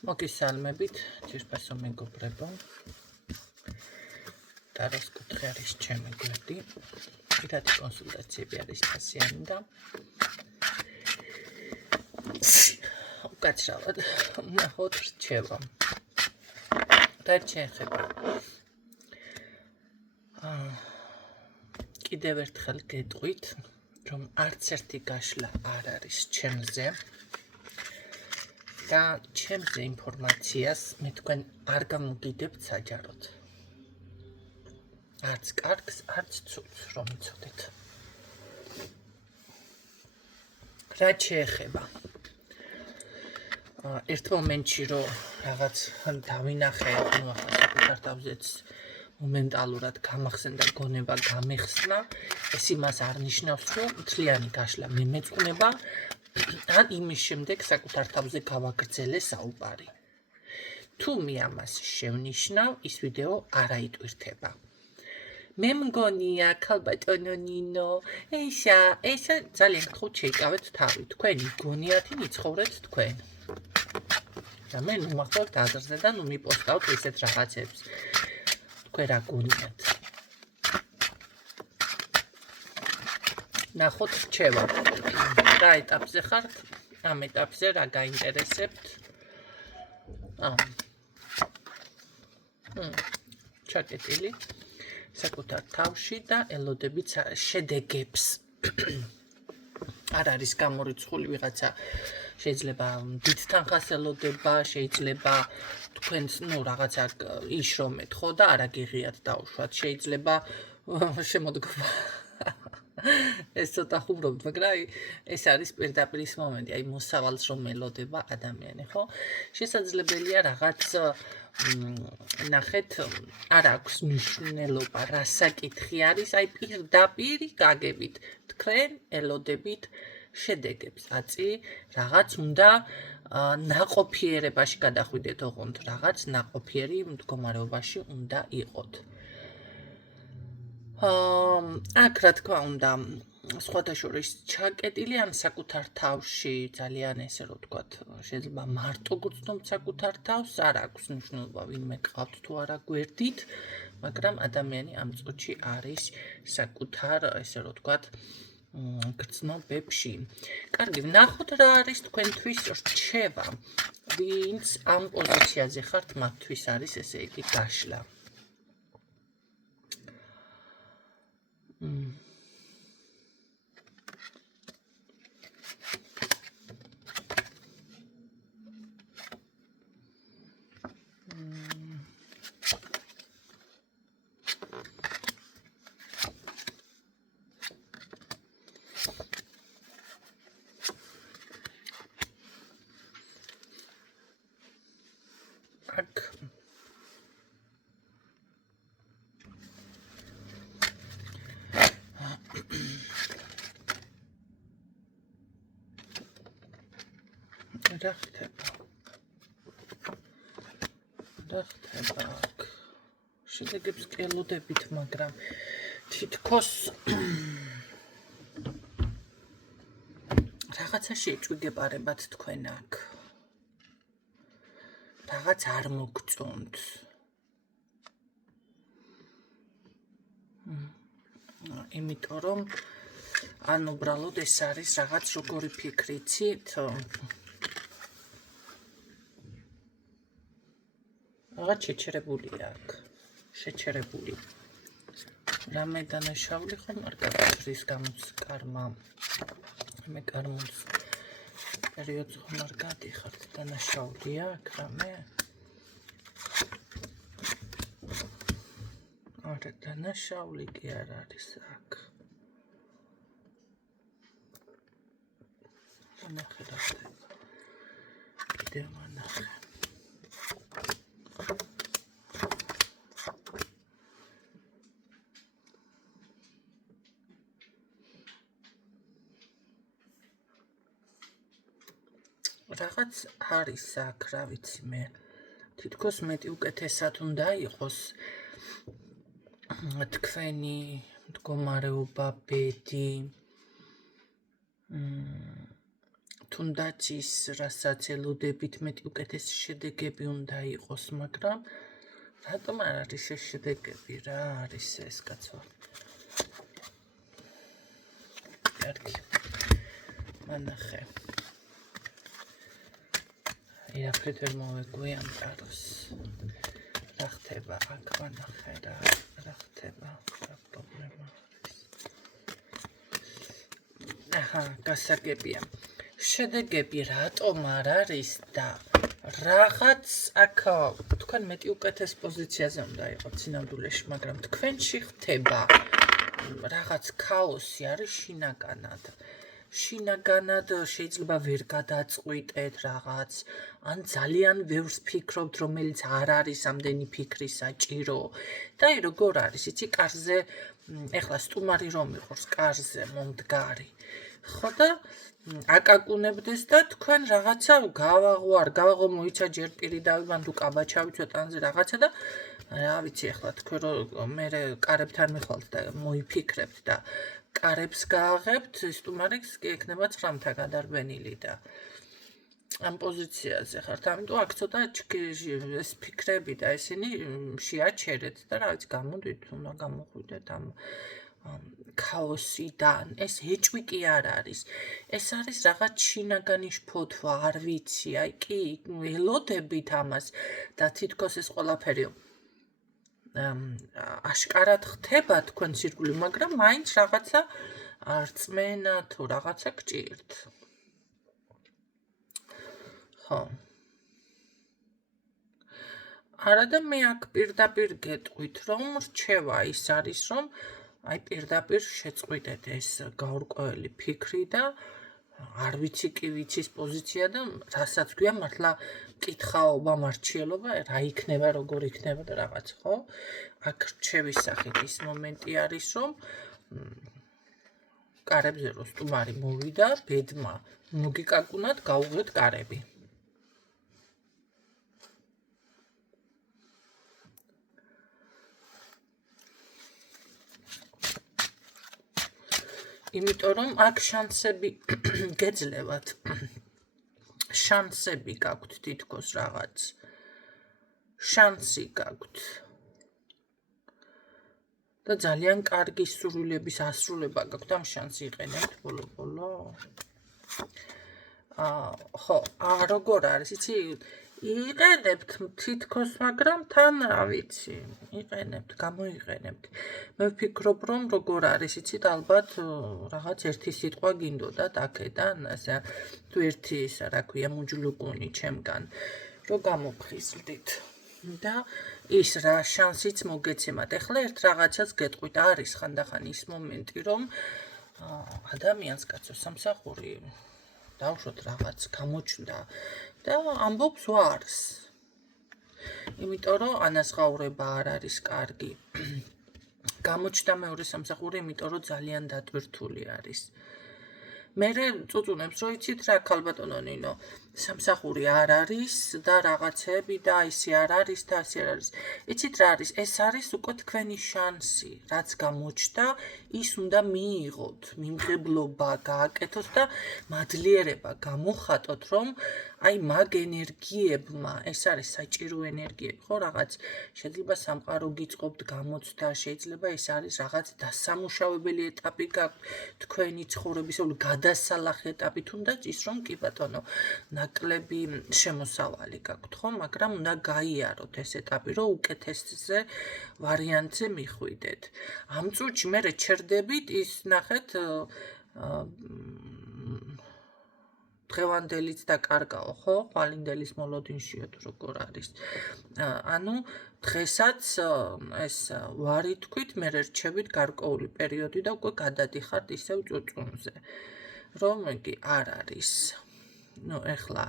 მოგესალმებით, ძირფასო მეგობრებო. ტაროს კუთხე არის ჩემი გვერდი. პირადი კონსულტაციები არის ფასიანი და უკაცრავად ნახოთ რჩება. რა შეეხება? კიდევ ერთხელ გეტყვით, რომ არც ერთი გაშლა არ არის ჩემზე. და ჩემზე ინფორმაციას მე თქვენ არ გამოგიდებთ საჯაროდ. არც კარგს, არც ცუდს, რომ იცოდეთ. რა შეეხება? ერთ მომენტში რომ რაღაც დავინახე, ახლა საკუთარ თავზეც მომენტალურად გამახსენდა გონება გამეხსნა, ეს იმას არ ნიშნავს, რომ მთლიანი გაშლა მე მეწყუნება. ან იმის შემდეგ საკუთარ თავზე გავაგრძელე საუბარი. თუ მე ამას შევნიშნავ, ის ვიდეო არ აიტვირთება. მე მგონია, ქალბატონო ნინო, ესა ძალიან გთხოვთ შეიკავეთ თავი. თქვენი გონიათი მიცხოვრეთ თქვენ. და მე ნუ მახვალთ აზრზე და ნუ მიპოსტავთ ესეთ რაღაცებს. თქვენ რა გონიათ? ნახოთ რჩევა. რა ეტაპზე ხართ? ამ ეტაპზე რა გაინტერესებთ? ჩაკეტილი საკუთარ თავში და ელოდებით შედეგებს. არ არის გამორიცხული ვიღაცა, შეიძლება დიდ თანხას ელოდება, შეიძლება თქვენს რაღაცა იშრომეთ ხო და არ აგიღიათ დაუშვათ, შეიძლება შემოდგომა. ეს ცოტა ხუმრობთ, მაგრამ ეს არის პირდაპირ ის მომენტი, მოსავალს რომ ელოდება ადამიანი, ხო? შესაძლებელია რაღაც ნახეთ, არ აქვს მნიშვნელობა, რა საკითხი არის, პირდაპირ გაგებით, თქვენ ელოდებით შედეგებს, აწი რაღაც უნდა ნაყოფიერებაში გადახვიდეთ, ოღონდ რაღაც ნაყოფიერი მდგომარეობაში უნდა იყოთ. აქ რა თქმა უნდა, სხვადასხვა ჩაკეტილი ან საკუთარ თავში ძალიან ესე რომ ვთქვათ, შეიძლება მარტო გრძნობთ საკუთარ თავს, არ აქვს მნიშვნელობა ვინმე გყავთ თუ არა გვერდით, მაგრამ ადამიანი ამ წუთში არის საკუთარ ესე რომ ვთქვათ, გრძნობებში. კარგი, ვნახოთ რა არის თქვენთვის რჩევა. ვინც ამ პოზიციაზე ხართ, მათთვის არის ესე იგი გაშლა. რა ხდება? შედეგებს კელოდებით, მაგრამ თითქოს რაღაცა შეჭვიგებარებათ თქვენ აქ. რაღაც არ მოგწონთ. იმიტომ რომ ან უბრალოდ ეს არის რაღაც როგორი ფიქრიცით, რაღაც შეჩერებულია აქ. შეჩერებული. რამე დანაშაული ხომ არ გაგვრის გამოც კარმა. მე კარმოს პერიოდს ხომ არ გადიხართ, დანაშაულია აქ რამე? არა, დანაშაული კი არ არის აქ. ნახე რა ხდება. კიდევ ნახე. რაღაც არის აქ, რა ვიცი მე. თითქოს მეტი უკეთესად უნდა იყოს თქვენი მდგომარეობა, ბედი. თუ თუნდაც ის რასაც ელოდებით მეტი უკეთესი შედეგები უნდა იყოს, მაგრამ რატომ არ არის ეს შედეგები, რა არის ეს კაცო? კარგი. მანახე. იაფრით ვერ მოვეგვი ამ ტაროს. რა ხდება აქ მანახე რა ხდება, რა პრობლემა არის. აჰა, გასაგებია. შედეგები რატომ არ არის და რაღაც აქ თქვენ მეტი უკეთეს პოზიციაზე უნდა იყოთ სინამდვილეში, მაგრამ თქვენში ხდება რაღაც ქაოსი არის შინაგანად შეიძლება ვერ გადაწყვიტეთ რაღაც, ან ძალიან ბევრს ფიქრობთ, რომელიც არ არის ამდენი ფიქრი საჭირო. და აი როგორ არის, იცი, კარზე, ეხლა სტუმარი რომ იყოს კარზე მომდგარი. ხო და აკაკუნებდეს და თქვენ რაღაცა გავაღო მოიცა ჯერ პირი დავიბან თუ კაბაჩავი ცოტანზე რაღაცა და რა ვიცი ეხლა თქვენ რომ მე კარებთან მიხვალთ და მოიფიქრებთ და კარებს გააღებთ, სტუმარიც კი ექნება 9-მთა გადარბენილი და ამ პოზიციაზე ხართ, ამიტომ აქ ცოტა ეს ფიქრები და ესენი შეაჩერეთ და რა ვიცი გამოდით, უნდა გამოხვიდეთ ამ ქაოსიდან. ეს ეჭვი კი არ არის. ეს არის რაღაც შინაგანი შფოთვა, არ ვიცი, აი კი ელოდებით ამას და თითქოს ეს ყველაფერი აშკარად ხდება თქვენ სირგული, მაგრამ მაინც რაღაცა არწმენა თუ რაღაცა გჭირთ. ხო. არა და მე აქ პირდაპირ გეტყვით, რომ რჩევა ის არის, რომ აი პირდაპირ შეწყვიტეთ ეს გაურკვეველი ფიქრი და არ ვიცი კი ვიცის პოზიცია და რასაც გვია მართლა კითხაობა, მარჩიელობა, რა იქნება, როგორ იქნება და რაღაც, ხო? აქ რჩევის სახით ის მომენტი არის, რომ კარებზე რო სტუმარი მოვიდა, ბედმა მოგიკაკუნათ, გაუღეთ კარები. იმიტომ რომ აქ შანსები გეძლევათ. შანსები გაქვთ თითქოს რაღაც. შანსი გაქვთ. და ძალიან კარგი სურვილების ასრულება გაქვთ, ამ შანსი იყენებთ ბოლო-ბოლო. ხო, როგორ არის, იცი? იყენებთ თითქოს, მაგრამ თან რა ვიცი, იყენებთ, გამოიყენებთ. მე ვფიქრობ, რომ როგორ არის, იცით, ალბათ რაღაც ერთი სიტყვა გინდოდათ აქედან, ასე თუ ერთი ისა რა ქვია, მუჯლუკუნი ჩემგან, რომ გამოფხიზლდით. და ის რა შანსიც მოგეცემათ. ეხლა ერთ რაღაცას გეტყვით, არის ხანდახან ის მომენტი, რომ ადამიანს კაცო სამსახური დავშოთ რაღაც გამოჩნდა და ამბობს ვარს. იმიტომ რომ ანაზღაურება არ არის კარგი. გამოჩნდა მეორე სამსახური, იმიტომ რომ ძალიან დატვირთული არის. მერე წუწუნებს რომ იცით რა ქალბატონო ნინო, სამსახური არ არის და რაღაცები და ისე არ არის და ასე არ არის. იცით რა არის? ეს არის უკვე თქვენი შანსი, რაც გამოჩნდა, ის უნდა მიიღოთ, მიმღებლობა გააკეთოთ და მადლიერება გამოხატოთ, რომ აი მაგ ენერგიებმა, ეს არის საჭირო ენერგიები, ხო, რაღაც შეიძლება სამყარო გიწყობთ გამოცდა, შეიძლება ეს არის რაღაც დასამუშავებელი ეტაპი გაქვთ თქვენი ცხოვრების, გადასალახი ეტაპი, თუნდაც ის რომ კი ბატონო, ნაკლები შემოსავალი გაქვთ, ხო, მაგრამ უნდა გაიაროთ ეს ეტაპი, რომ უკეთესზე ვარიანტზე მიხვიდეთ. ამ წუთში მე ჩერდებით ის ნახეთ დღევანდელიც დაკარგაო, ხო? ხვალინდელის მოლოდინშიო თუ როგორ არის. ანუ დღესაც ეს ვარი თქვით, მე რჩებით გარკვეული პერიოდი და უკვე გადადიხართ ისევ წუწუნზე. რომ იგი არ არის. ნუ ეხლა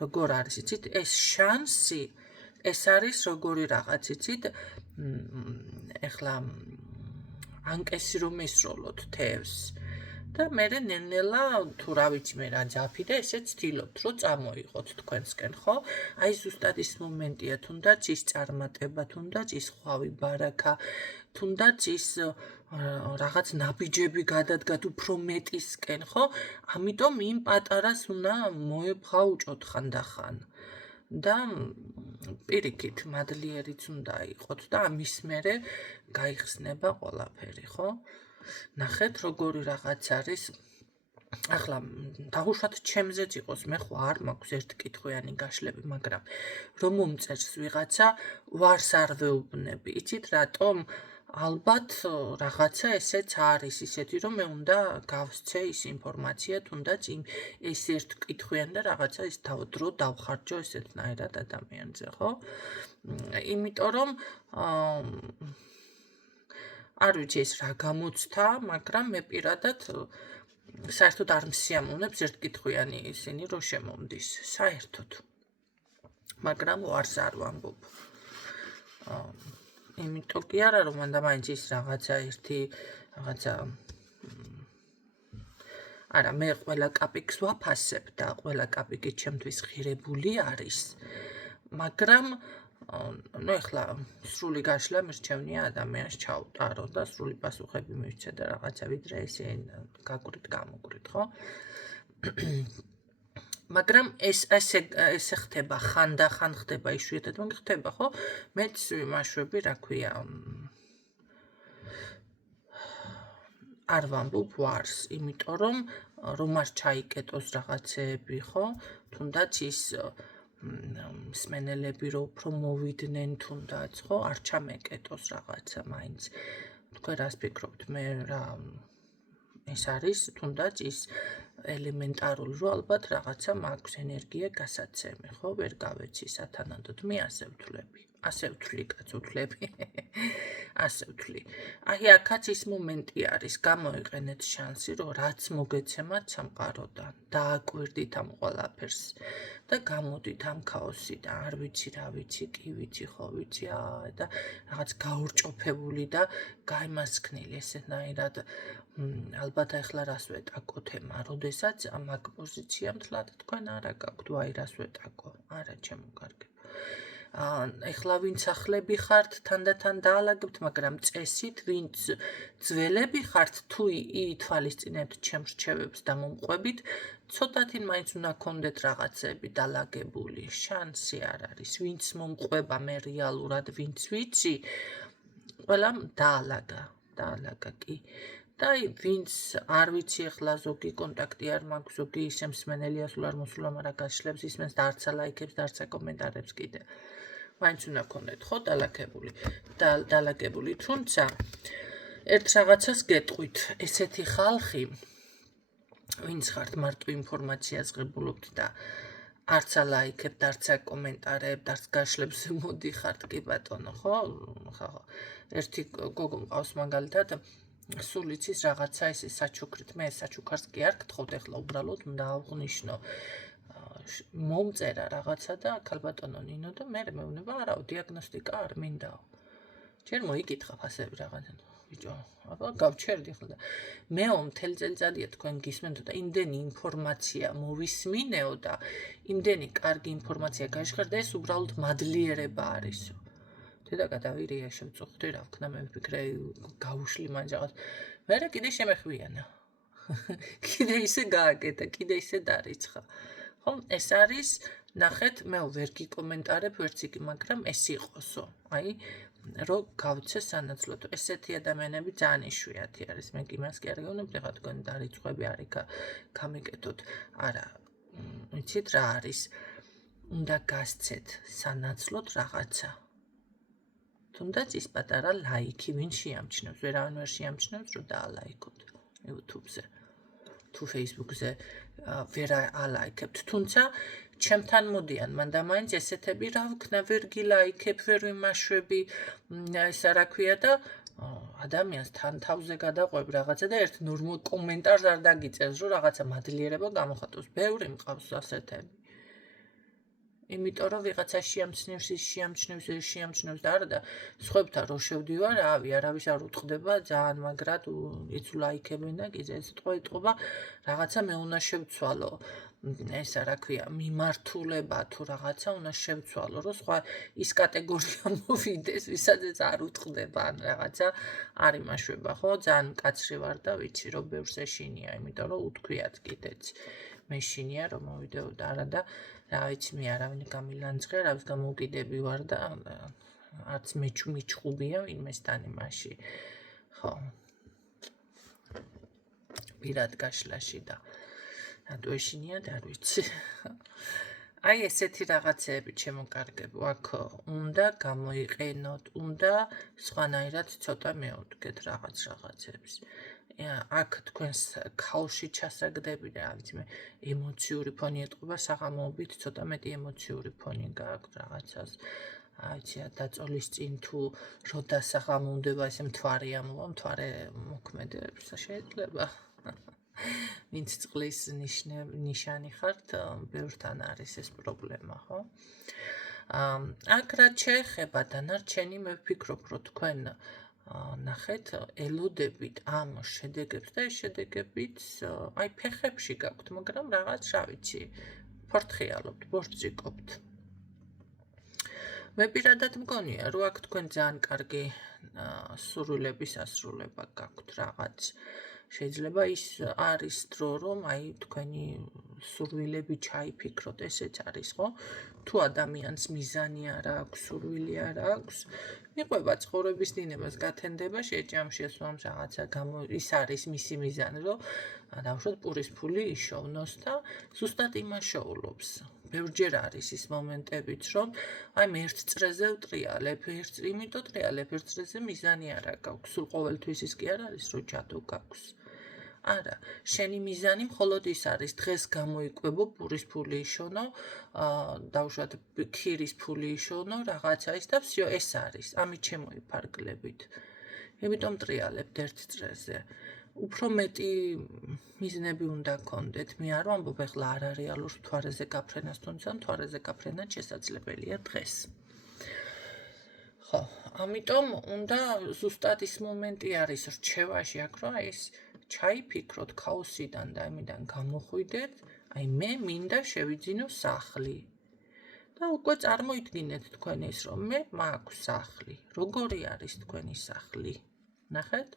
როგორ არის, იცით, ეს შანსი, ეს არის როგორი რაღაც, იცით, ეხლა ანკესი რომ ესროლოთ თევზს. და მე ნელ-ნელა თუ რა ვიცი მე რა ძაფი და ესე ცდილობთ რომ წამოიღოთ თქვენსკენ, ხო? აი ზუსტად ის მომენტია, თუნდაც ის წარმატება, თუნდაც ის ხვავი ბარაკა, თუნდაც ის რაღაც ნაბიჯები გადადგათ უფრო მეტისკენ, ხო? ამიტომ იმ პატარას უნდა მოებღაუჭოთ ხანდახან. და პირიქით მადლიერიც უნდა იყოთ და ამის მერე გაიხსნება ყველაფერი, ხო? ნახეთ როგორი რაღაც არის. ახლა დაგუშვათ ჩემზეც იყოს, მე ხო არ მაქვს ერთკითხვიანი გაშლები, მაგრამ რომ მომწერს ვიღაცა, ვარს არ ვეუბნები. იცით რატომ? ალბათ რაღაცა ესეც არის ისეთი, რომ მე უნდა გავსცე ის ინფორმაცია, თუნდაც ეს ერთკითხვიანი და რაღაცა ის დრო დავხარჯო ესეთნაირად ადამიანზე, ხო? იმიტომ რომ არ ვიცი ეს რა გამოცდა, მაგრამ მე პირადად საერთოდ არ მსიამოვნებს ერთკითხვიანი ისინი რომ შემომდის, საერთოდ. მაგრამ ვარს არ ვამბობ. იმიტომ კი არა რომ მანდა მაინც ის რაღაცა ერთი რაღაცა არა მე ყველა კაპიკს ვაფასებ და ყველა კაპიკი ჩემთვის ღირებული არის. მაგრამ ну ეხლა სრული გაშლა მირჩევნია ადამიანს ჩაუტარო და სრული პასუხები მივცე და რაღაცა ვიდრე ესე გაგვრით გამოგვრით, ხო? მაგრამ ესე ხდება ხანდახან ხდება იშვიათად მაგრამ ხდება, ხო? მეც ვიმაშვები, რა ქვია, არ ვამბობ ვარს, იმიტომ რომ არ ჩაიკეტოს რაღაცეები, ხო? თუნდაც ის მსმენელები რო უფრო მოვიდნენ თუნდაც, ხო? არ ჩამეკეტოს რაღაცა მაინც. თქვენ რას ფიქრობთ? მე რა ეს არის თუნდაც ის ელემენტარული რომ ალბათ რაღაცა მაქვს ენერგია გასაცემი, ხო? ვერ გავეცი სათანადოდ, მე ასე ვთვლები. ასე ვთვლი, კაცო ვთვლები. ასე ვთვლი. აი აქაც ის მომენტი არის, გამოიყენეთ შანსი, რომ რაც მოგეცემათ სამყაროდან, დააკვირდით ამ ყველაფერს და გამოდით ამ ქაოსიდან, არ ვიცი რა ვიცი, კი ვიცი, ხო ვიცი, და რაღაც გაურჭოფებული და გაიმასქნილი ესენაირად. ალბათ ახლა რას ვეტაკო თემა, როდესაც ამ აქ პოზიციამ თლად თქვენ არა გაქვთ, ვაი რას ვეტაკო, არა ჩემო კარგებო. ეხლა ვინც ახლები ხართ, თანდათან დაალაგებთ, მაგრამ წესით, ვინც ძველები ხართ, თუ ითვალისწინებთ ჩემს რჩევებს და მომყვებით, ცოტათი მაინც უნდა გქონდეთ რაღაცები დალაგებული, შანსი არ არის, ვინც მომყვება მე რეალურად, ვინც ვიცი, ყველამ დაალაგა კი. და ვინც არ ვიცი ახლა ზოგი კონტაქტი არ მაქვს, ზოგი ისე მსმენელია სულ არ მოსულა, მაგრამ გაშლებს ისმენს და არცა ლაიქებს და არცა კომენტარებს კიდე. მაინც უნდა გქონდეთ, ხო, დალაგებული, თუმცა ერთ რაღაცას გეტყვით, ესეთი ხალხი, ვინც ხართ მარტო ინფორმაციას ღებულობთ და არცა ლაიქებთ, არცა კომენტარებთ, არც გაშლებს მოდიხართ, კი ბატონო, ხო? ერთი გოგო მყავს მაგალითად სულ იცის რაღაცა ესე საჩუქრით, მე საჩუქარს კი არ გთხოვთ, ეხლა უბრალოდ უნდა აღვნიშნო მომწერა რაღაცა და ქალბატონო ნინო და მე მეუბნება, არაო, დიაგნოსტიკა არ მინდაო. ჯერ მოიკითხა ფასები რაღაცა. ბიჭო, აბა გავჩერდი ხოლმე და მეო მთელი წელიწადია თქვენ გისმენთ და იმდენი ინფორმაცია მოვისმინეო და იმდენი კარგი ინფორმაცია გაჟღერდა, ეს უბრალოდ მადლიერება არისო. და გადავირია შევწუხდი რა ვქნა მე ვფიქრე გავუშლი მანჯაღად. მერე კიდე შემეხვიანა. კიდე ისე გააკეთა, კიდე ისე დარიცხა. ხო, ეს არის, ნახეთ, მე ვერ გიკომენტარებ ვერც იგი, მაგრამ ეს იყოსო. აი, რომ გავცე სანაცვლოდ. ესეთი ადამიანები ძალიან იშვიათი არის. მე კი მას კი არ გეუბნები, ხა თქვენ დარიცხვები არის გამიკეთოთ. არა, ვიცით რა არის? უნდა გასცეთ სანაცვლოდ რაღაცა. თუნდაც ის პატარა ლაიქი, ვინ შეამჩნევს, ვერავინ ვერ შეამჩნევს, რომ დაალაიქოთ YouTube-ზე, თუ Facebook-ზე ვერ ალაიქებთ, თუმცა ჩემთან მოდიან, მანდა მაინც ესეთები რა ვქნა, ვერ გილაიქებ, ვერ ვიმაშვები, ესა რა ქვია და ადამიანს თან თავზე გადაყვებ რაღაცა და ერთ ნორმალ კომენტარს არ დაგიწერს, რომ რაღაცა მადლიერება გამოხატოს, ბევრი მყავს ასეთები. იმიტომ რომ ვიღაცა შეამჩნევს, ის შეამჩნევს და არა და სხვებთან რო შევდივარ, არავის არ უტყდება ძალიან მაგრად იცვლაიქებენ და კიდე ეს ეთყობა რაღაცა მე უნდა შევცვალო. ესა რა ქვია, მიმართულება თუ რაღაცა უნდა შევცვალო, რომ სხვა ის კატეგორია მოვიდეს, ვისაც არ უტყდება ან რაღაცა არ იმაშვება, ხო? ძალიან მკაცრი ვარ და ვიცი, რომ ბევრს ეშინია, იმიტომ რომ უთქვიათ კიდეც. მეშინია რომ მოვიდეოდა არა და რა ვიცი, მე არავინ გამილანძღია, რავის გამოვკიდები ვარ და არც მიჩხუბია ვინმესთან იმაში. ხო. პირად გაშლაში და რატო ეშინია და არ ვიცი. აი ესეთი რაღაცეები ჩემო კარგებო, აქ უნდა გამოიყენოთ, უნდა სხვანაირად ცოტა მეუდგეთ რაღაცებს. აქ თქვენს ქალში ჩასაგდები და რა ვიცი მე ემოციური ფონი ეტყობა საღამოობით ცოტა მეტი ემოციური ფონი გააქვთ რაღაცას. აიცი დაწოლის წინ თუ რო დასაღამონდება ესე მთვარე ამოვა, მთვარე მოქმედებს შეიძლება. ვინც წყლის ნიშანი ხართ, ბევრთან არის ეს პრობლემა, ხო? აქ რაც შეეხება დანარჩენი, მე ვფიქრობ, რომ თქვენ ნახეთ, ელოდებით ამ შედეგებს და ეს შედეგებიც აი ფეხებში გაქვთ, მაგრამ რაღაც რა ვიცი, ფორთხიალობთ, ბორციკობთ. მე პირადად მგონია, რომ აქ თქვენ ძალიან კარგი სურვილების ასრულება გაქვთ რაღაც. შეიძლება ის არის დრო, რომ აი თქვენი სურვილები ჩაიფიქროთ, ესეც არის, ხო? თუ ადამიანს მიზანი არ აქვს, სურვილი არ აქვს, მიყვება ცხოვრების დინებას, გათენდება, შეჭამში ასვამს რაღაცა ის არის მისი მიზანი, რომ დავუშვათ პურის ფული იშოვნოს და ზუსტად იმაშოულობს. ბევრჯერ არის ის მომენტებიც, რომ აი მე ერთ წრეზე ვტრიალებ, იმიტომ ტრიალებ ერთ წრეზე მიზანი არ აქვს. სულ ყოველთვის ის კი არ არის, რომ ჯადო გაქვს. არა, შენი მიზანი მხოლოდ ის არის, დღეს გამოიკვებო, პურის ფული იშოვნო, დავუშვათ ქირის ფული იშოვნო, რაღაცა ის და всё, ეს არის. ამით შემოიფარგლებით. იმიტომ ტრიალებთ ერთ წრეზე. უფრო მეტი მიზნები უნდა გქონდეთ. მე არ ვამბობ ეხლა არარეალურ მთვარეზე გაფრენას, თუმცა მთვარეზე გაფრენა შესაძლებელია დღეს. ხო, ამიტომ უნდა ზუსტად ის მომენტი არის რჩევაში აქ, რომ ეს ჩაიფიქროთ ქაოსიდან და იმიდან გამოხვიდეთ, აი მე მინდა შევიძინო სახლი. და უკვე წარმოიდგინეთ თქვენ ის, რომ მე მაქვს სახლი. როგორი არის თქვენი სახლი? ნახეთ?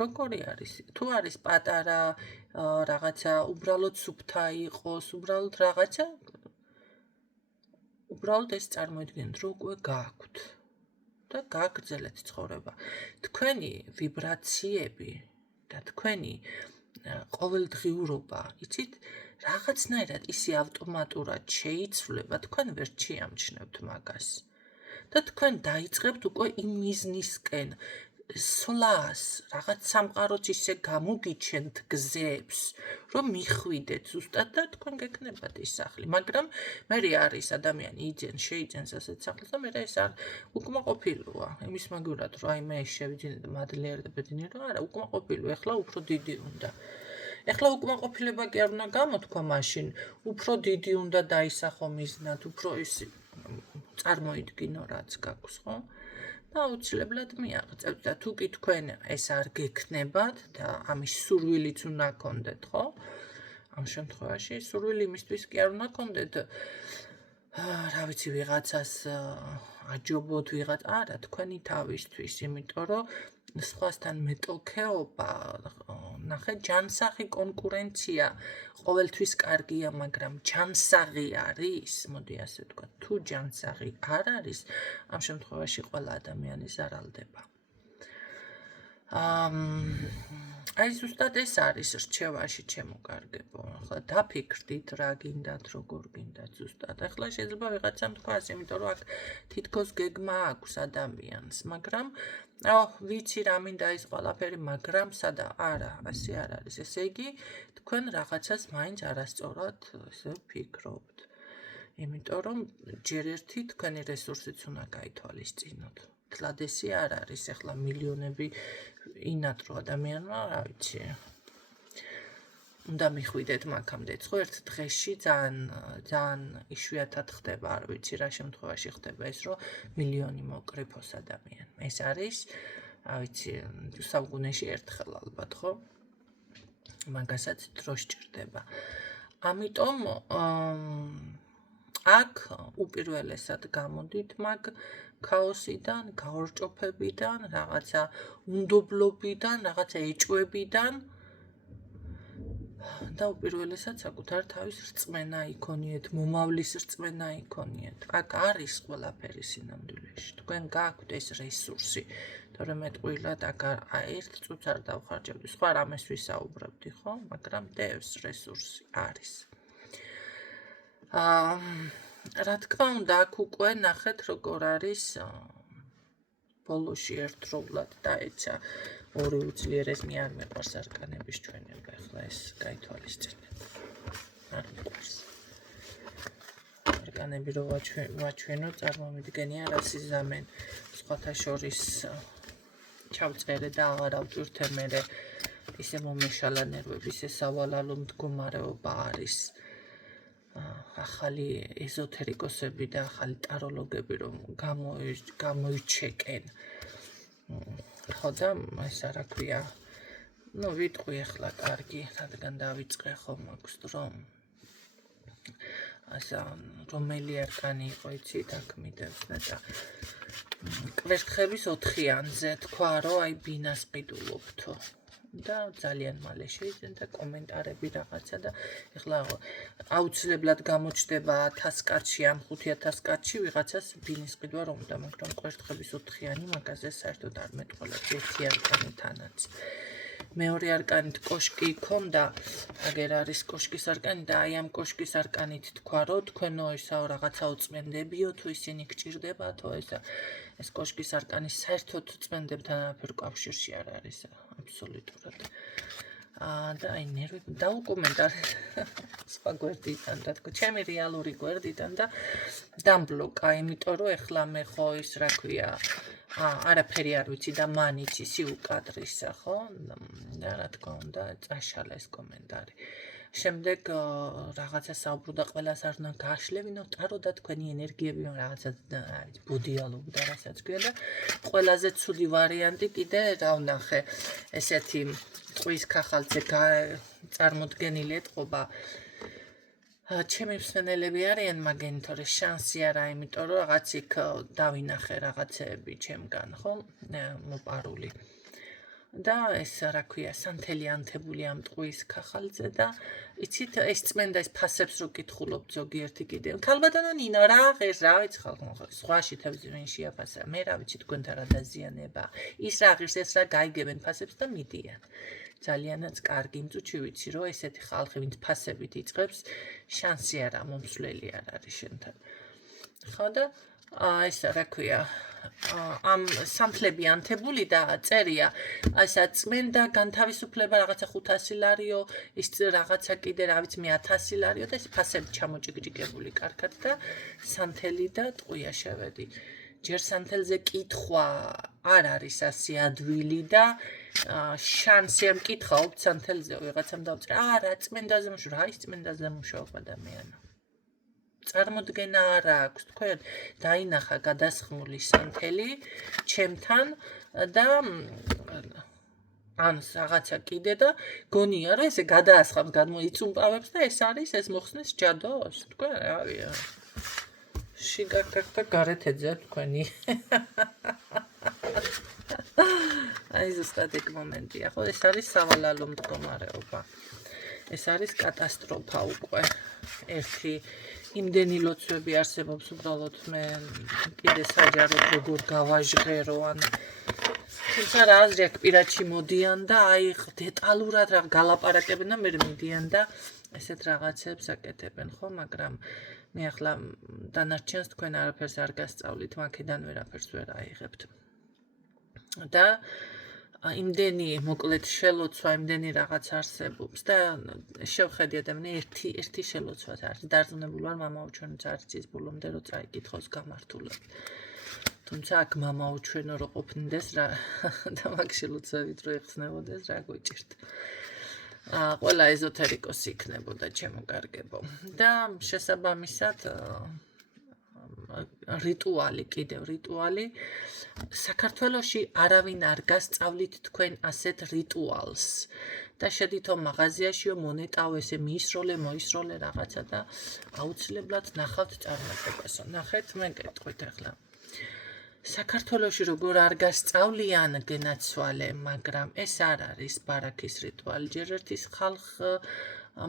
როგორი არის? თუ არის პატარა რაღაცა, უბრალოდ სუფთა იყოს, უბრალოდ რაღაცა, უბრალოდ ეს წარმოიდგინეთ, რომ უკვე გააქვთ. და გააგრძელეთ ცხოვრება. თქვენი ვიბრაციები და თქვენი ყოველდღიურობა, იცით, რაღაცნაირად ისე ავტომატურად შეიცვლება, თქვენ ვერ შეამჩნევთ მაგას. და თქვენ დაიწყებთ უკვე იმ მიზნისკენ სვლას, რაღაც სამყაროც ისე გამოგიჩენთ გზებს, რომ მიხვიდეთ ზუსტად და თქვენ გეკნებათ ის სახლი. მაგრამ მე არის ადამიანი იძენს, შეიძენს ასეთ სახლს და მე ეს არ უკმაყოფილოა. იმის მაგურად, რომ აი მე შევიძინე და მადლიერი და ბედნიერი, რომ არა, უკმაყოფილო, ეხლა უფრო დიდი უნდა. ეხლა უკმაყოფილება კი არ უნდა გამოთქვა მაშინ, უფრო დიდი უნდა დაისახო მიზნად, უფრო ის წარმოიდგინო რაც გაქვს, ხო? და აუცილებლად მიაღწევთ და თუ კი თქვენ ეს არ გექნებათ და ამის სურვილიც უნდა გქონდეთ, ხო? ამ შემთხვევაში სურვილი იმისთვის კი არ უნდა გქონდეთ, რა ვიცი, ვიღაცას აჯობოთ, არა, თქვენი თავისთვის, იმიტომ რომ სხვასთან მეტოქეობა, ნახეთ, ჯანსაღი კონკურენცია ყოველთვის კარგია, მაგრამ ჯანსაღი არის, მოდი ასე ვთქვა, თუ ჯანსაღი არ არის, ამ შემთხვევაში ყველა ადამიანი ზარალდება. აი ზუსტად ეს არის რჩევაში ჩემო კარგებო. ახლა დაფიქრდით რა გინდათ, როგორ გინდათ ზუსტად. ახლა შეიძლება ვიღაცამ თქვას, იმიტომ რომ აქ თითქოს გეგმა აქვს ადამიანს, მაგრამ ვიცი რა მინდა ის ყველაფერი, მაგრამ სადა არა, ასე არ არის. ესე იგი, თქვენ რაღაცას მაინც არასწორად ესე ვფიქრობთ. იმიტომ რომ ჯერ ერთი თქვენი რესურსიც უნდა გაითვალისწინოთ. თლად ესე არ არის, ახლა მილიონები ინატრო ადამიანმა, რა ვიცი. უნდა მიხვიდეთ მაგამდე, ხო, ერთ დღეში ძალიან იშვიათად ხდება, არ ვიცი რა შემთხვევაში ხდება ეს, რომ მილიონი მოკრიფოს ადამიანი. ეს არის, რა ვიცი, საუკუნეში ერთხელ ალბათ, ხო? მაგასაც დრო სჭირდება. ამიტომ აქ უპირველესად გამოდით მაგ ქაოსიდან, გაორჭოფებიდან, რაღაცა უნდობლობიდან, რაღაცა ეჭვებიდან და უპირველესად საკუთარ თავის რწმენა იქონიეთ, მომავლის რწმენა იქონიეთ. აქ არის ყველაფერი სინამდვილეში. თქვენ გაქვთ ეს რესურსი, თორემ მეტყვილად აქ ერთ წუთს არ დავხარჯავდი. სხვა რამეს ვისაუბრებდი, ხო? მაგრამ ეს რესურსი არის. რა თქმა უნდა, აქ უკვე ნახეთ, როგორ არის ბოლოში ერთდროულად დაეცა ორი უძლიერეს მე არ მეყვარს არკანების ჩვენება, ახლა ეს გაითვალისწინეთ. არ მეყვარს. არკანები რო ვაჩვენო, წარმომიდგენია რა სიზამენ სხვათა შორის ჩავწერე და აღარ ავჭირთე მერე ისე მომეშალა ნერვები, ისე სავალალო მდგომარეობა არის. ახალი ეზოთერიკოსები და ახალი ტაროლოგები რომ გამოიჩეკენ. ხო და ეს რა ქვია, ვიტყვი ახლა კარგი, რადგან დავიწყე ხომ აქვს რომ ასა რომელი არკანი იყო იცით აქ მიდევსნე და კვერთხების 4-იანზე თქვა რომ აი ბინას ყიდულობთო და ძალიან მალე შეიძლება კომენტარები რაღაცა და ეხლა აუცილებლად გამოჩნდება 1000 კაცში ამ 5000 კაცში ვიღაცას ბინის ყიდვა რომ და მაგრამ კვერთხების 4-იანი მაგაზე საერთოდ არ მეტყოლებს ერთი არკანითანაც მეორე არკანით კოშკი იქონდა აგერ არის კოშკის არკანი და აი ამ კოშკის არკანით თქვა რომ თქვენო ისაო რაღაცა უწმენდებიო თუ ისინი გჭირდებათო ეს კოშკის არკანი საერთოდ წმენდებთან არაფერ კავშირში არ არის აბსოლუტურად და აი ნერვები დაუკომენტარე სხვა გვერდიდან და თქვა ჩემი რეალური გვერდიდან და დამბლოკა იმიტომ რომ ეხლა მე ხო ის რა ქვია არაფერი არ ვიცი და მან იცი უკადრისა ხო და რა თქმა უნდა წაშალა ეს კომენტარი შემდეგ რაღაცა საუბრობდა ყველას არ უნდა გააშლევინო ტარო და თქვენი ენერგიები რაღაცა ბუდიალობდა რასაც ქვია და ყველაზე ცუდი ვარიანტი კიდე რა ვნახე ესეთი ტყვის ქახალზე წარმოდგენილი ეთყობა ჩემი მსმენელები არიან მაგენ თორე შანსი არა იმიტომ რომ რაღაც იქ დავინახე რაღაცეები ჩემგან ხო მოპარული და ეს რა ქვია სანთელი ანთებული ამ ტყვის ქახალზე და იცით ეს წმენდა ეს ფასებს რო კითხულობ ზოგიერთი კიდე ქალბატონო ნინო რა ღირს რა ვიცი ხალხო სხვაში თევზი შეაფასა მე რა ვიცი თქვენთან რა დაზიანება ის რა ღირს ეს რა გაიგებენ ფასებს და მიდიან ძალიანაც კარგი იმწუჩი ვიცი რომ ესეთი ხალხი ვინც ფასებით იწყებს შანსი არა მომსვლელი არ არის შენთან ხო და ეს რა ქვია ამ სანთლები ანთებული და წერია ასა წმენდა განთავისუფლება რაღაცა 500 ლარიო ის რაღაცა კიდე რა ვიცი მე 1000 ლარიო და ეს ფასები ჩამოჭიგჭიგებული კარგად და სანთელი და ტყვია შევედი ჯერ სანთელზე კითხვა არ არის ასე ადვილი და შანსი ამ კითხავ სანთელზე ვიღაცამ დავწერე არა წმენდაზე მუშაობა რა ის წმენდაზე მუშაობა ადამიანო წარმოდგენა არ აქვს თქვენ დაინახა გადასხმული სანთელი ჩემთან და ან რაღაცა კიდე და გონია რომ ესე გადაასხამს გადმოიწუმპავებს და ეს არის ეს მოხსნეს ჯადოს თქვენ რავია შიგაკაკა გარეთ ეძებ თქვენი აი ზუსტად ეგ მომენტია ხო ეს არის სავალალო მდგომარეობა ეს არის კატასტროფა უკვე ერთი იმდენი ლოცვები არსებობს უბრალოდ მე კიდე საჯაროდ როგორ გავაჟღერო ან თუმცა რა აზრი აქვს პირადში მოდიან და აი დეტალურად რა გალაპარაკებენ და მე მიდიან და ესეთ რაღაცებს აკეთებენ ხო მაგრამ მე ახლა დანარჩენს თქვენ არაფერს არ გასწავლით მაქედან ვერაფერს ვერ აიღებთ და იმდენი მოკლედ შელოცვა იმდენი რაღაც არსებობს და შევხედი ადამიანები ერთი შელოცვაც არის დარწმუნებული ვარ მამაუჩვენოც არის ის ბოლომდე რომ წაიკითხოს გამართულად თუმცა აქ მამაუჩვენო რო ყოფნიდეს რა და მაგ შელოცვებით რო ეხსნებოდეს რა გვიჭირთ ყველა ეზოთერიკოსი იქნებოდა ჩემო კარგებო და შესაბამისად რიტუალი, კიდევ რიტუალი. საქართველოში არავინ არ გასწავლით თქვენ ასეთ რიტუალს. და შედითო მაღაზიაშიო მონეტავ ესე მიისროლე, მოისროლე რაღაცა და აუცილებლად ნახავთ წარმატებასო. ნახეთ, მე გეტყვით ახლა. საქართველოში როგორ არ გასწავლიან გენაცვალე, მაგრამ ეს არ არის ბარაქის რიტუალი. ჯერ ერთის ხალხ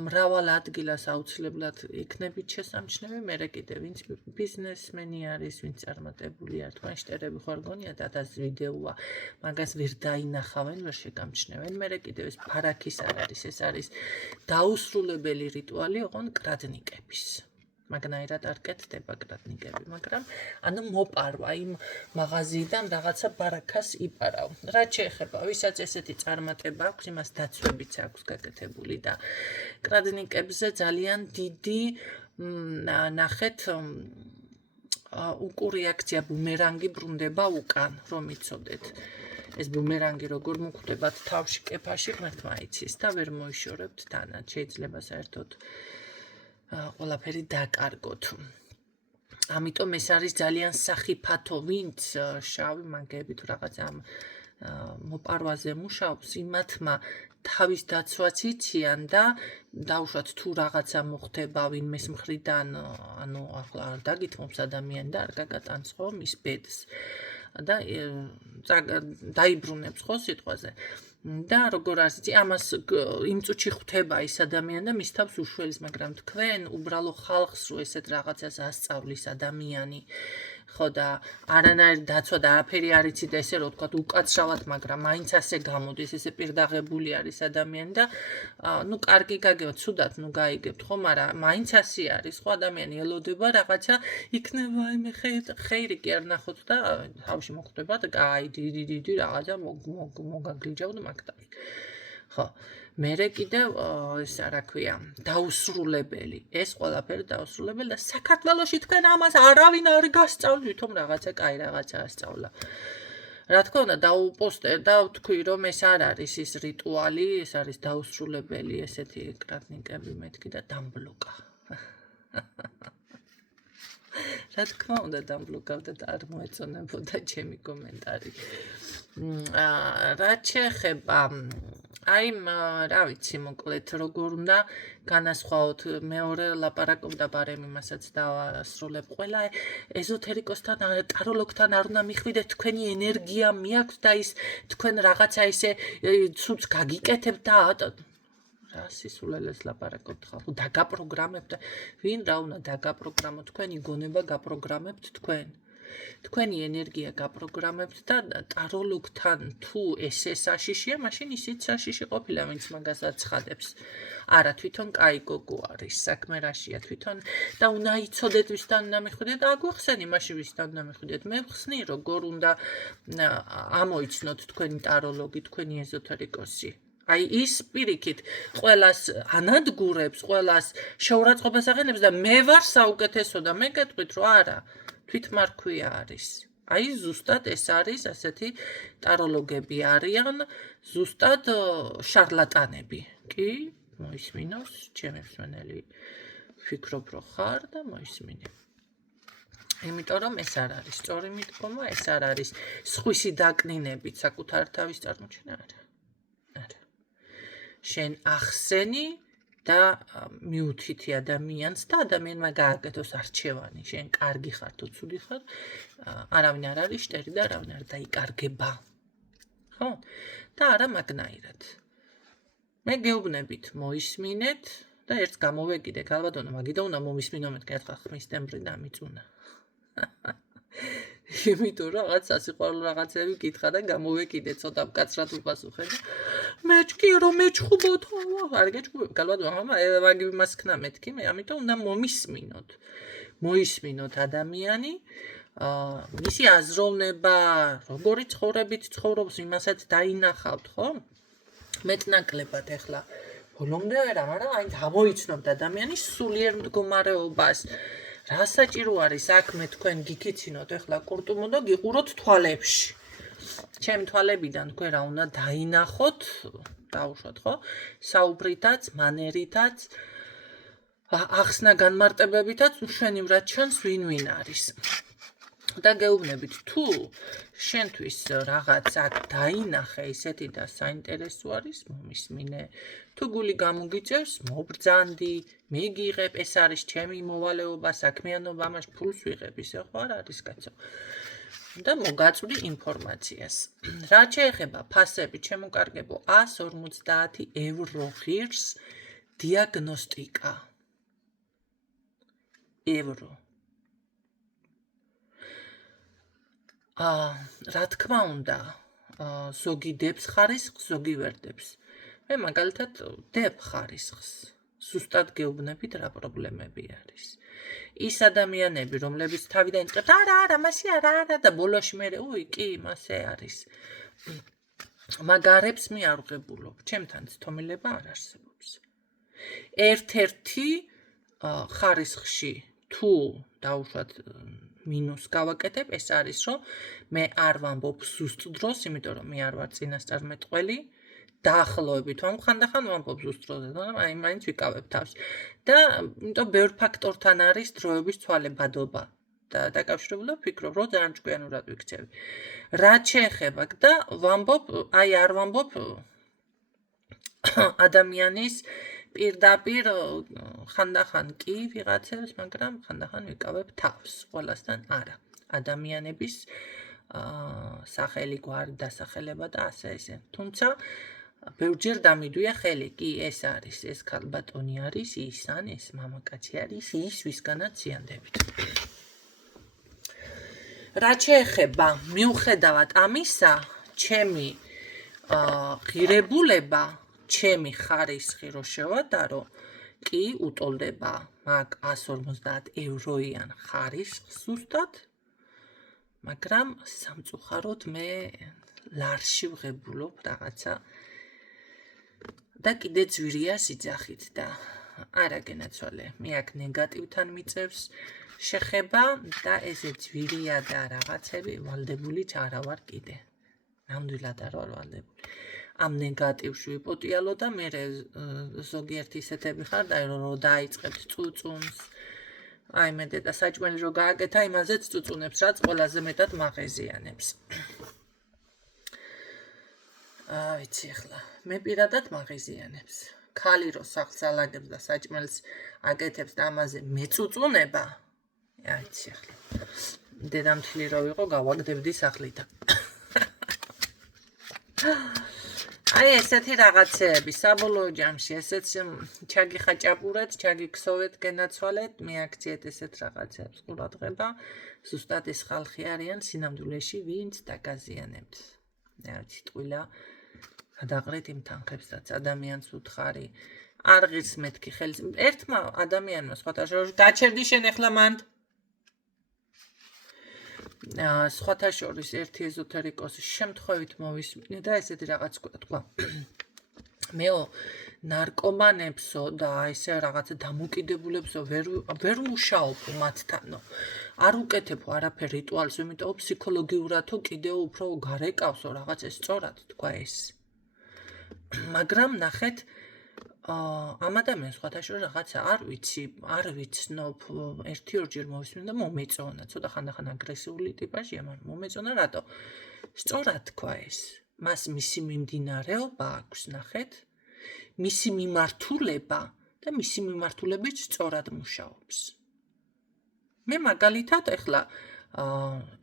მრავალ ადგილას აუცილებლად იქნებით შესამჩნევი, მერე კიდე ვინც ბიზნესმენი არის, ვინც წარმატებული არის, თქვენ შტერები ხარ გონიათ 1000 ვიდეოა, მაგას ვერ დაინახავენ, ვერ შეგამჩნევენ, მერე კიდევ ეს ბარაქის არ არის, ეს არის დაუსრულებელი რიტუალი, ოღონ კრადნიკების. მაგნაირად არ კეთდება კრადნიკები, მაგრამ ანუ მოპარვა იმ მაღაზიიდან რაღაცა ბარაქას იპარავ. რაც შეეხება, ვისაც ესეთი წარმატება აქვს, იმას დაცვებიც აქვს გაკეთებული და კრადნიკებზე ძალიან დიდი ნახეთ უკურიაქცია ბუმერანგი ბრუნდება უკან, რომ იცოდეთ. ეს ბუმერანგი როგორ მოგხვდებათ თავში კეფაში, ღმერთმა იცის და ვერ მოიშორებთ თანაც. შეიძლება საერთოდ ყველაფერი დაკარგოთ. ამიტომ ეს არის ძალიან სახიფათო, ვინც შავი მანგები თუ რაღაც ამ მოპარვაზე მუშაობს, იმათმა თავის დაცვაც იციან და დაუშვათ თუ რაღაცა მოხდება ვინმეს მხრიდან, ანუ ახლა არ დაგითმობს ადამიანი და არ გაგატანცხო მის ბედს და დაიბრუნებს ხო სიტყვაზე. და როგორ არის იცი, ამას იმ წუთში ხვდება ის ადამიანი და მის თავს უშველის, მაგრამ თქვენ უბრალო ხალხს რო ესეთ რაღაცას ასწავლის ადამიანი, ხო და არანაირი დაცვა და არაფერი არ იცით ესე რო თქვა უკაცრავად, მაგრამ მაინც ასე გამოდის, ესე პირდაღებული არის ადამიანი და ნუ კარგი გაგებთ, ცუდად ნუ გაიგებთ, ხო, მაგრამ მაინც ასე არის, ხო, ადამიანი ელოდება რაღაცა იქნება, მე ხეირი კი არ ნახოთ და თავში მოხვდებათ, აი დიდი რაღაცა მოგაგლიჯავთ მაგდამი. ხო, მერე კიდევ ეს რა ქვია, დაუსრულებელი. ეს ყველაფერი დაუსრულებელი და საქართველოში თქვენ ამას არავინ არ გასწავლით, თვითონ რაღაცა კაი რაღაცა ასწავლა. რა თქმა უნდა, დაუპოსტე და ვთქვი, რომ ეს არ არის ის რიტუალი, ეს არის დაუსრულებელი ესეთი კრადნიკები მეთქი და დამბლოკა. რა თქმა უნდა დამბლოკავდა და არ მოეწონებოდა ჩემი კომენტარი. რაც შეეხება აი რა ვიცი მოკლედ როგორ უნდა განასხვაოთ, მეორე ლაპარაკობდა ბარემ იმასაც დავასრულებ, ყველა ეზოთერიკოსთან, ტაროლოგთან არ უნდა მიხვიდეთ, თქვენი ენერგია მიაქვთ და ის თქვენ რაღაცა ისე ცუდს გაგიკეთებთ და რა სისულელეს ლაპარაკობთ ხალხო, დაგაპროგრამებთ, ვინ რა უნდა დაგაპროგრამოთ, თქვენი გონება გაპროგრამებთ თქვენ. თქვენი ენერგია გაპროგრამებთ და ტაროლოგთან თუ ესე საშიშია, მაშინ ისიც საშიში ყოფილა, ვინც მაგას აცხადებს. არა, თვითონ კაი გოგო არის, საქმე რაშია თვითონ და უნდა იცოდეთ ვისთან უნდა მიხვიდეთ, აგვიხსენი მაშინ ვისთან უნდა მიხვიდეთ. მე ვხსნი როგორ უნდა ამოიცნოთ თქვენი ტაროლოგი, თქვენი ეზოთერიკოსი. აი ის პირიქით ყველას ანადგურებს, ყველას შეურაცხყოფას აღენებს და მე ვარ საუკეთესო და მე გეტყვით რომ არა, თვითმარქვია არის. აი ზუსტად ეს არის ასეთი ტაროლოგები არიან, ზუსტად შარლატანები. კი, მოისმინოს, ჩემი მსმენელი ვფიქრობ რომ ხარ და მოისმინე. იმიტომ რომ ეს არ არის სწორი მიდგომა, ეს არ არის სხვისი დაკნინებით საკუთარ თავის წარმოჩენა არა. შენ ახსენი და მიუთითი ადამიანს და ადამიანმა გააკეთოს არჩევანი, შენ კარგი ხარ თუ ცუდი ხარ, არავინ არ არის შტერი და არავინ არ დაიკარგება. ხო? და არა მაგნაირად. მე გეუბნებით, მოისმინეთ და ერთს გამოვეკიდე, გალბატონო, მაგიდა უნდა მომისმინო მეთქი ერთხელ ხმის ტემბრი და მიწუნა. იმიტომ რომ რაღაც სასიყვარულო რაღაცები გითხრა და გამოვეკიდე, ცოტა მკაცრად უპასუხე და მეჩკი რომ მეჩხუბოთ, არ გეჩხუბებ, გალბატონო, მაგ იმას ქნა მეთქი, მე ამიტომ უნდა მომისმინოთ. მოისმინოთ ადამიანი, მისი აზროვნება, როგორი ცხოვრებით ცხოვრობს, იმასაც დაინახავთ, ხო? მეტნაკლებად ეხლა ბოლომდე არა, მაგრამ აი დავოიცნობთ ადამიანის სულიერ მდგომარეობას. რა საჭირო არის საქმე თქვენ გიქიცინოთ ეხლა კურტუმო და გიყუროთ თვალებში. ჩემ თვალებიდან თქვენ რა უნდა დაინახოთ, დაუშვათ ხო? საუბრითაც, მანერითაც, ახსნა განმარტებებითაც უშვენივრად ჩანს ვინ არის. და გეუბნებით თუ შენთვის რაღაც აქ დაინახე ისეთი და საინტერესო არის მომისმინე თუ გული გამოგიწევს მობრძანდი მიგიღებ ეს არის ჩემი მოვალეობა საქმიანობა ამას ფულს ვიღებ ისე ხო არ არის კაცო და მოგაწვდი ინფორმაციას რა შეეხება ფასები შემოკარგებო 150 евро ღირს დიაგნოსტიკა евро რა თქმა უნდა ზოგი დებს ხარისხს ზოგი ვერ დებს მე მაგალითად დებ ხარისხს სუსტად გეუბნებით რა პრობლემები არის ის ადამიანები რომლებიც თავიდან იწყებთ არა მასე არა და ბოლოში მე უი კი მასე არის მაგარებს მე არ ვღებულობ ჩემთან თომილება არ არსებობს ერთ-ერთი ხარისხში თუ დაუშვათ მინუს გავაკეთებ ეს არის რომ მე არ ვამბობ ზუსტ დროს იმიტომ რომ მე არ ვარ წინასწარმეტყველი დაახლოებით ხანდახან ვამბობ ზუსტ დროზე და აი მაინც ვიკავებ თავს და იმიტომ ბევრ ფაქტორთან არის დროების ცვალებადობა და დაკავშირებულად ვფიქრობ რომ ძალიან ჭკვიანურად ვიქცევი რა შეეხება და ვამბობ აი არ ვამბობ ადამიანის პირდაპირ ხანდახან კი ვიღაცებს, მაგრამ ხანდახან ვიკავებ თავს, ყველასთან არა. ადამიანების სახელი, გვარი, დასახელება და ასე ესე. თუმცა ბევრჯერ დამიდვია ხელი, კი ეს არის, ეს ქალბატონი არის, ის ან ეს მამაკაცი არის, ის ვისგანაც ზიანდებით. რა შეეხება მიუხედავად ამისა, ჩემი ღირებულება ჩემი ხარისხი რო შევადარო, კი უტოლდება მაგ 150 ევროიან ხარისხს ზუსტად, მაგრამ სამწუხაროდ მე ლარში ვღებულობ რაღაცა და კიდე ძვირია სიძახით და არა გენაცვალე, მე აქ ნეგატივთან მიწევს შეხება და ესე ძვირია და რაღაცები ვალდებულიც არა ვარ კიდე. ნამდვილად არ ვარ ვალდებული. ამ ნეგატივში ვიპოტიალო და მე ზოგიერთი ისეთები ხარ და რომ დაიწყებთ წუწუნს აი მე და საჭმელი რო გააკეთა იმაზეც წუწუნებს რაც ყველაზე მეტად მაღეზიანებს ვიცი ახლა მე პირადად მაღეზიანებს ქალი რო სახლს ალაგებს და საჭმელს აკეთებს და ამაზე მეწუწუნება ვიცი ახლა დედამთლი რო ვიყო გავაგდებდი სახლიდან აი ესეთი რაღაცეები საბოლოო ჯამში ესეც ჩაგიხაჭაპურეთ, ჩაგიქსოვეთ, გენაცვალეთ, მიაქციეთ ესეთ რაღაცეებს ყურადღება. ზუსტად ეს ხალხი არიან სინამდვილეში, ვინც დაგაზიანებთ. რა ვიცი, ტყუილა გადაყრით იმ თანხებსაც, ადამიანს უთხარი, არ ღირს მეთქი ხელს. ერთმა ადამიანმა სხვათა შორის გაჩერდი შენ ახლა მანდ სხვათა შორის ერთი ეზოთერიკოსი შემთხვევით მოვისმინე და ესეთი რაღაც თქვა. მეო ნარკომანებსო და ესე რაღაცა დამოკიდებულებსო ვერ მუშაობ მათთანო. არ უკეთებ არაფერ რიტუალს, იმიტომ ფსიქოლოგიურადო კიდევ უფრო გარეკავსო რაღაც ეს სწორად თქვა ეს. მაგრამ ნახეთ ამ ადამიანს სხვათა შორის რაღაცა არ ვიცი, არ ვიცნობ, ერთი ორჯერ მოვისმინე და მომეწონა, ცოტა ხანდახან აგრესიული ტიპაჟია, მაგრამ მომეწონა რატო? სწორად თქვა ეს. მას მისი მიმდინარეობა აქვს, ნახეთ, მისი მიმართულება და მისი მიმართულებით სწორად მუშაობს. მე მაგალითად ეხლა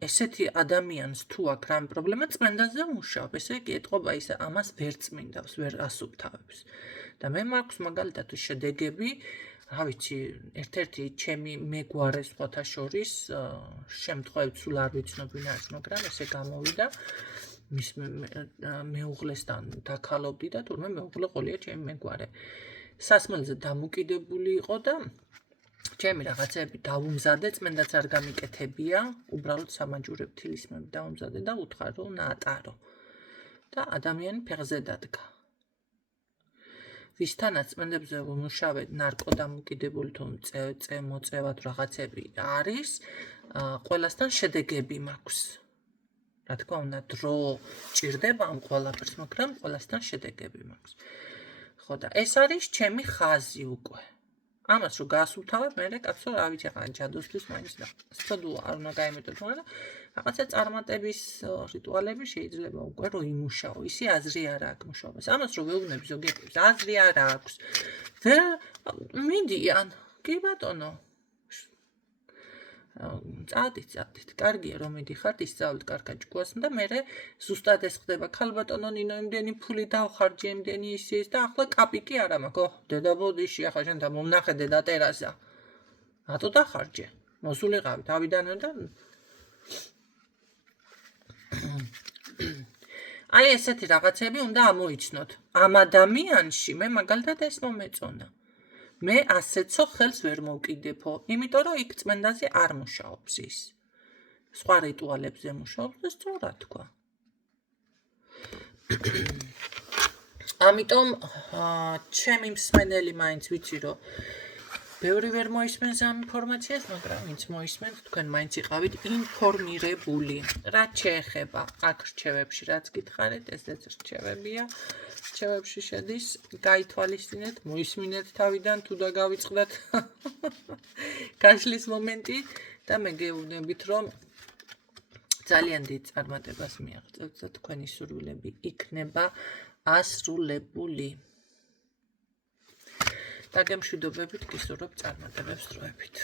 ესეთი ადამიანს თუ აქ რამ პრობლემა წმენდაზე მუშაობ, ესე იგი ეთყობა ის ამას ვერ წმინდავს, ვერ ასუფთავებს. და მე მაქვს მაგალითად შედეგები, რა ვიცი, ერთ-ერთი ჩემი მეგვარე სხვათა შორის შემთხვევით სულ არ ვიცნობ ვინ არის, მაგრამ ესე გამოვიდა მის მეუღლესთან დაქალობდი და თურმე მეუღლე ყოლია ჩემი მეგვარე. სასმელზე დამოკიდებული იყო და ჩემი რაღაცეები დავუმზადე, წმენდაც არ გამიკეთებია, უბრალოდ სამაჯურებ თილისმები დავუმზადე და უთხრა რომ ნაატარო. და ადამიანი ფეხზე დადგა. ვისთანაც წმენდებზე ვიმუშავებ ნარკოდამოკიდებული თუ მოწევად რაღაცები არის, ყველასთან შედეგები მაქვს. რა თქმა უნდა, დრო ჭირდება ამ ყველაფერს, მაგრამ ყველასთან შედეგები მაქვს. ხო და ეს არის ჩემი ხაზი უკვე. ამას რომ გასულთავებ, მე კაცო, რა ვიცი, ხან ჯადოსთვის მაინც და სწორად არ უნდა გაიმეტოთ, მაგრამ რაღაცა წარმატების რიტუალები შეიძლება უკვე რომ იმუშაო. ისი აზრი არ აქვს მუშაობას. ამას რომ ვეუბნები ზოგიერთებს, აზრი არ აქვს. და მიდიან, კი ბატონო. წადით, კარგია რომ მიდიხართ, ისწავლეთ კარგად ჭკუას და მე ზუსტად ეს ხდება. ქალბატონო ნინო, იმდენი ფული დავხარჯე, იმდენი ის და ახლა კაპიკი არა მაქვს. დედა ბოდიში, ახლა შენ და მომნახე დედა ტერასა. რატო დახარჯე? მოსულიყავი თავიდანვე და აი ესეთი რაღაცები უნდა ამოიცნოთ. ამ ადამიანში მე მაგალითად ეს მომეწონა. მე ასეცო ხელს ვერ მოვკიდებო, იმიტომ რომ იქ წმენდაზე არ მუშაობს ის. სხვა რიტუალებზე მუშაობს და სწორად თქვა. ამიტომ ჩემი მსმენელი მაინც ვიცი რომ ბევრი ვერ მოისმენს ამ ინფორმაციას, მაგრამ ვინც მოისმენთ, თქვენ მაინც იყავით ინფორმირებული. რაც შეეხება აქ რჩევებში, რაც გითხარით, ესეც რჩევებია. რჩევებში შედის, გაითვალისწინეთ, მოისმინეთ თავიდან თუ და გავიწყდათ გაშლის მომენტი და მე გეუბნებით, რომ ძალიან დიდ წარმატებას მიაღწევთ და თქვენი სურვილები იქნება ასრულებული. დაგემშვიდობებით, გისურვებ წარმატებებს დროებით.